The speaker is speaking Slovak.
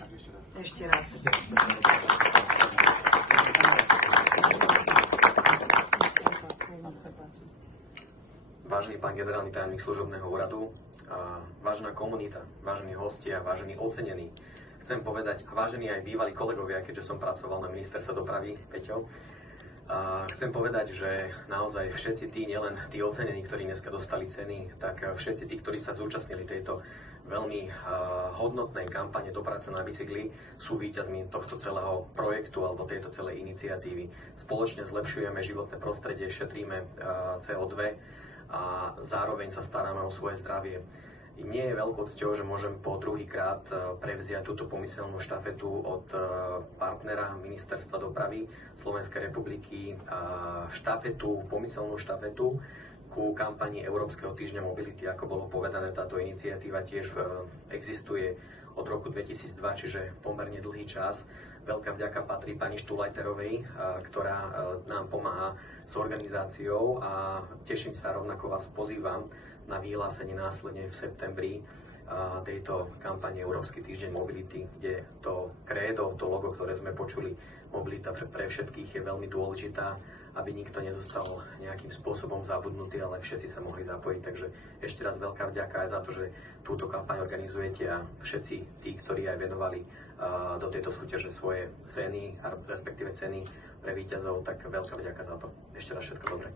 Ešte raz. Vážený pán generálny tajomník služobného úradu, vážená komunita, vážení hostia, vážení ocenení, chcem povedať, vážení aj bývalí kolegovia, keďže som pracoval na ministerstve dopravy, Peťo, chcem povedať, že naozaj všetci tí, nielen tí ocenení, ktorí dneska dostali ceny, tak všetci tí, ktorí sa zúčastnili tejto veľmi hodnotnej kampane do práce na bicykli, sú víťazmi tohto celého projektu alebo tejto celej iniciatívy. Spoločne zlepšujeme životné prostredie, šetríme CO2 a zároveň sa staráme o svoje zdravie. Nie je veľkou cťou, že môžem po druhýkrát prevziať túto pomyselnú štafetu od partnera Ministerstva dopravy Slovenskej republiky, pomyselnú štafetu ku kampani Európskeho týždňa mobility. Ako bolo povedané, táto iniciatíva tiež existuje od roku 2002, čiže pomerne dlhý čas. Veľká vďaka patrí pani Štulajterovej, ktorá nám pomáha s organizáciou a teším sa, rovnako vás pozývam na vyhlásenie následne v septembri tejto kampane Európsky týždeň mobility, kde to krédo, to logo, ktoré sme počuli, mobilita pre všetkých, je veľmi dôležitá, aby nikto nezostal nejakým spôsobom zabudnutý, ale všetci sa mohli zapojiť. Takže ešte raz veľká vďaka aj za to, že túto kampaň organizujete a všetci tí, ktorí aj venovali do tejto súťaže svoje ceny, respektíve ceny pre víťazov, tak veľká vďaka za to. Ešte raz všetko dobré.